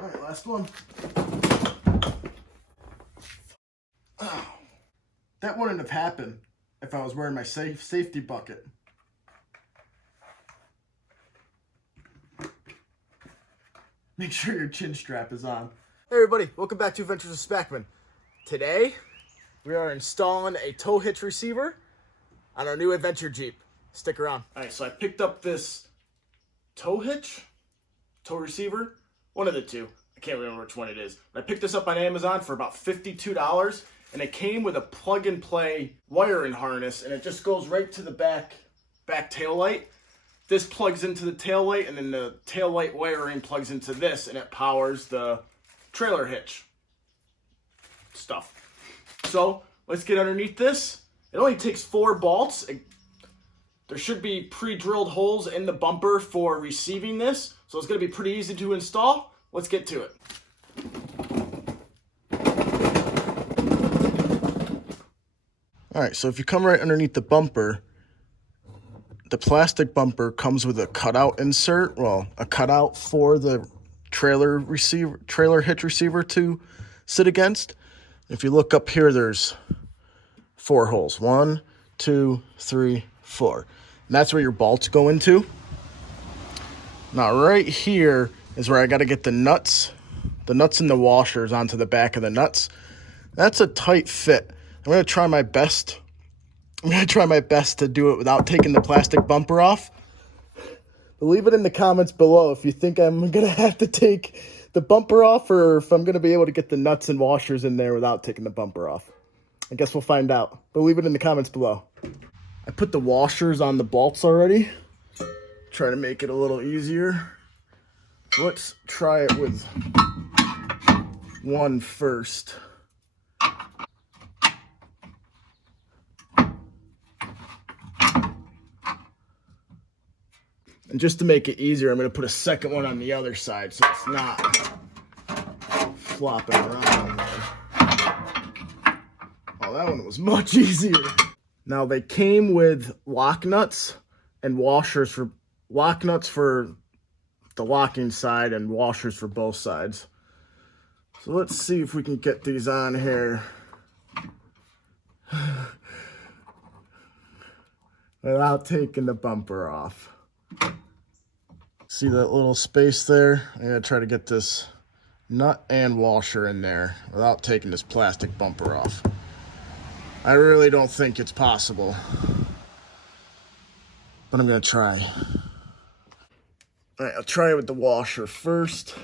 All right, last one. Oh, that wouldn't have happened if I was wearing my safety bucket. Make sure your chin strap is on. Hey everybody, welcome back to Adventures of Spackmann. Today, we are installing a tow hitch receiver on our new adventure Jeep. Stick around. All right, so I picked up this tow receiver, one of the two. I can't remember which one it is. I picked this up on Amazon for about $52, and it came with a plug-and-play wiring harness, and it just goes right to the back tail light. This plugs into the tail light, and then the tail light wiring plugs into this, and it powers the trailer hitch stuff. So let's get underneath this. It only takes 4 bolts. There should be pre-drilled holes in the bumper for receiving this, so it's going to be pretty easy to install. Let's get to it. All right, so if you come right underneath the bumper, the plastic bumper comes with a cutout insert, well, a cutout for the trailer hitch receiver to sit against. If you look up here, there's 4 holes. 1, 2, 3, 4. And that's where your bolts go into. Now right here is where I got to get the nuts and the washers onto the back of the nuts. That's a tight fit. I'm going to try my best. To do it without taking the plastic bumper off. But leave it in the comments below if you think I'm going to have to take the bumper off or if I'm going to be able to get the nuts and washers in there without taking the bumper off. I guess we'll find out. But leave it in the comments below. I put the washers on the bolts already. Try to make it a little easier. Let's try it with one first. And just to make it easier, I'm going to put a second one on the other side so it's not flopping around there. Oh, that one was much easier. Now, they came with lock nuts and washers for the locking side and washers for both sides. So let's see if we can get these on here without taking the bumper off. See that little space there? I gotta try to get this nut and washer in there without taking this plastic bumper off. I really don't think it's possible, but I'm gonna try. All right, I'll try it with the washer first.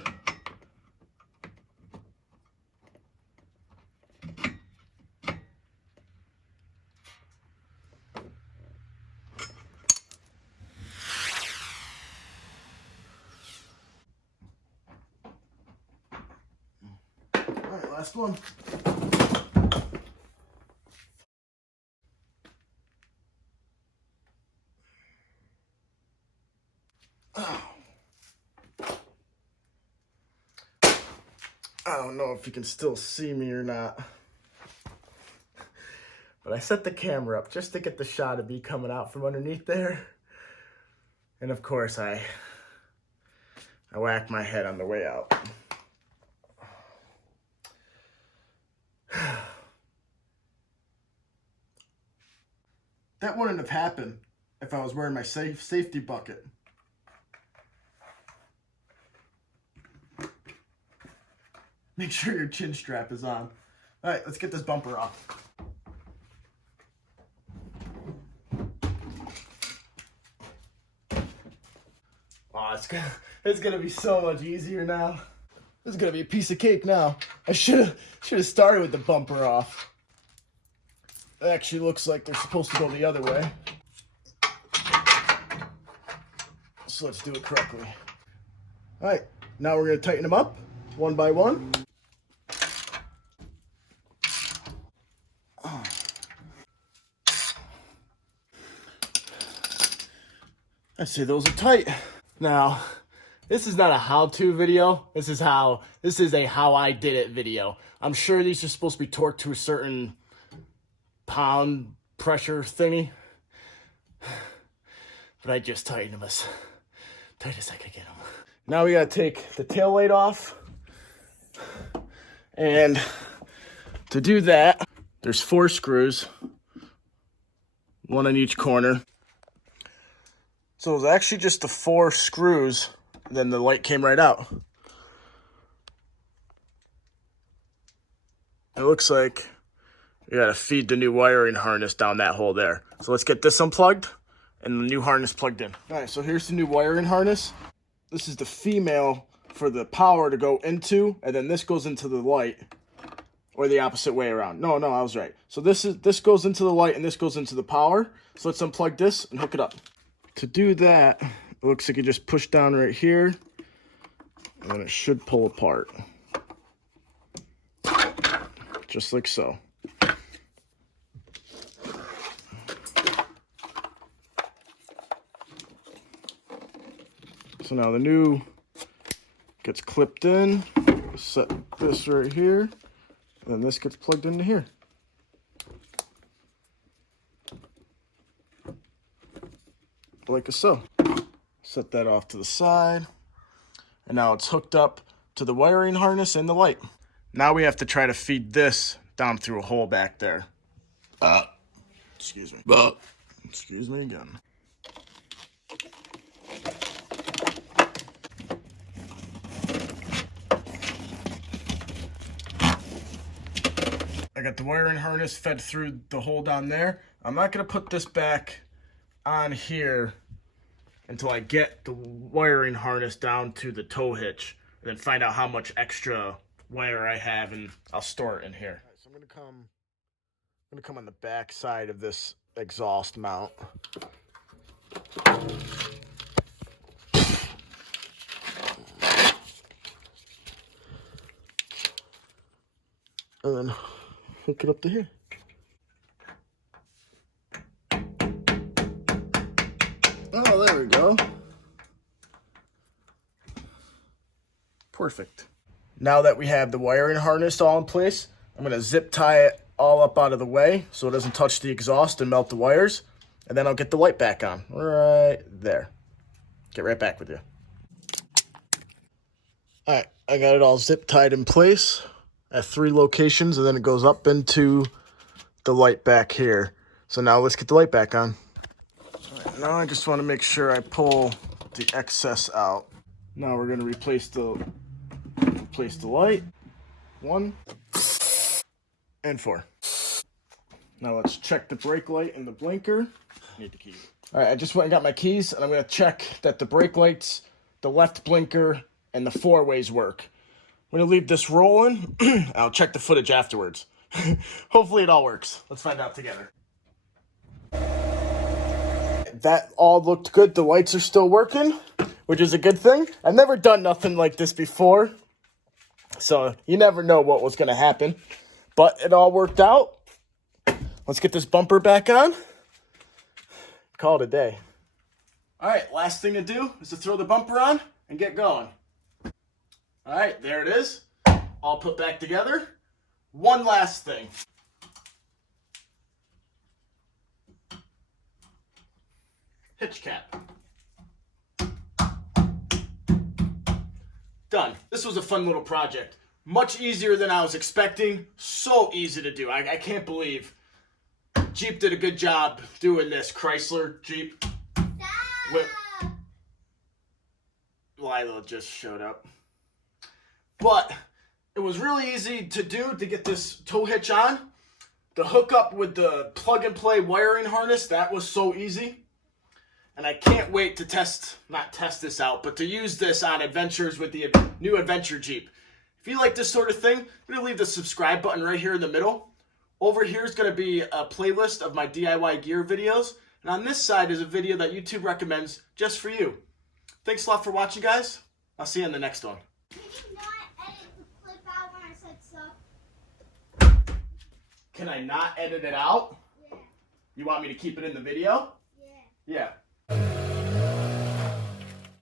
All right, last one. Oh. I don't know if you can still see me or not, but I set the camera up just to get the shot of me coming out from underneath there. And of course, I whacked my head on the way out. That wouldn't have happened if I was wearing my safety bucket. Make sure your chin strap is on. All right, let's get this bumper off. Oh, it's gonna be so much easier now. This is gonna be a piece of cake now. I should have started with the bumper off. It actually looks like they're supposed to go the other way. So let's do it correctly. All right, now we're gonna tighten them up one by one. I say those are tight. Now, this is not a how-to video. This is a how I did it video. I'm sure these are supposed to be torqued to a certain pound pressure thingy. But I just tightened them as tight as I could get them. Now we gotta take the tail light off. And to do that, there's 4 screws, 1 on each corner. So it was actually just the 4 screws, then the light came right out. It looks like you gotta feed the new wiring harness down that hole there. So let's get this unplugged and the new harness plugged in. All right, so here's the new wiring harness. This is the female for the power to go into, and then this goes into the light, or the opposite way around. No, I was right. So this goes into the light and this goes into the power. So let's unplug this and hook it up. To do that, it looks like you just push down right here, and then it should pull apart. Just like so. So now the new gets clipped in, set this right here, and then this gets plugged into here. Like so. Set that off to the side, and now it's hooked up to the wiring harness and the light. Now we have to try to feed this down through a hole back there. Excuse me. Excuse me again. I got the wiring harness fed through the hole down there. I'm not going to put this back on here until I get the wiring harness down to the tow hitch, and then find out how much extra wire I have, and I'll store it in here. Right, so I'm gonna come on the back side of this exhaust mount. And then hook it up to here. Oh, there we go. Perfect. Now that we have the wiring harness all in place, I'm going to zip tie it all up out of the way so it doesn't touch the exhaust and melt the wires. And then I'll get the light back on right there. Get right back with you. All right, I got it all zip tied in place at 3 locations, and then it goes up into the light back here. So now let's get the light back on. All right, now I just want to make sure I pull the excess out. Now we're going to replace the light. 1 and 4. Now let's check the brake light and the blinker. Need the keys. All right, I just went and got my keys, and I'm going to check that the brake lights, the left blinker, and the 4-ways work. I'm going to leave this rolling. I'll check the footage afterwards. Hopefully it all works. Let's find out together. That all looked good. The lights are still working, which is a good thing. I've never done nothing like this before, so you never know what was going to happen. But it all worked out. Let's get this bumper back on. Call it a day. All right, last thing to do is to throw the bumper on and get going. All right, there it is. All put back together. One last thing. Hitch cap. Done. This was a fun little project. Much easier than I was expecting. So easy to do. I can't believe Jeep did a good job doing this. Chrysler, Jeep. Lila just showed up. But it was really easy to do to get this tow hitch on. The hookup with the plug-and-play wiring harness, that was so easy. And I can't wait to not test this out, but to use this on adventures with the new Adventure Jeep. If you like this sort of thing, I'm going to leave the subscribe button right here in the middle. Over here is going to be a playlist of my DIY gear videos. And on this side is a video that YouTube recommends just for you. Thanks a lot for watching, guys. I'll see you in the next one. Can you not edit the clip out when I said suck? Can I not edit it out? Yeah. You want me to keep it in the video? Yeah. Yeah.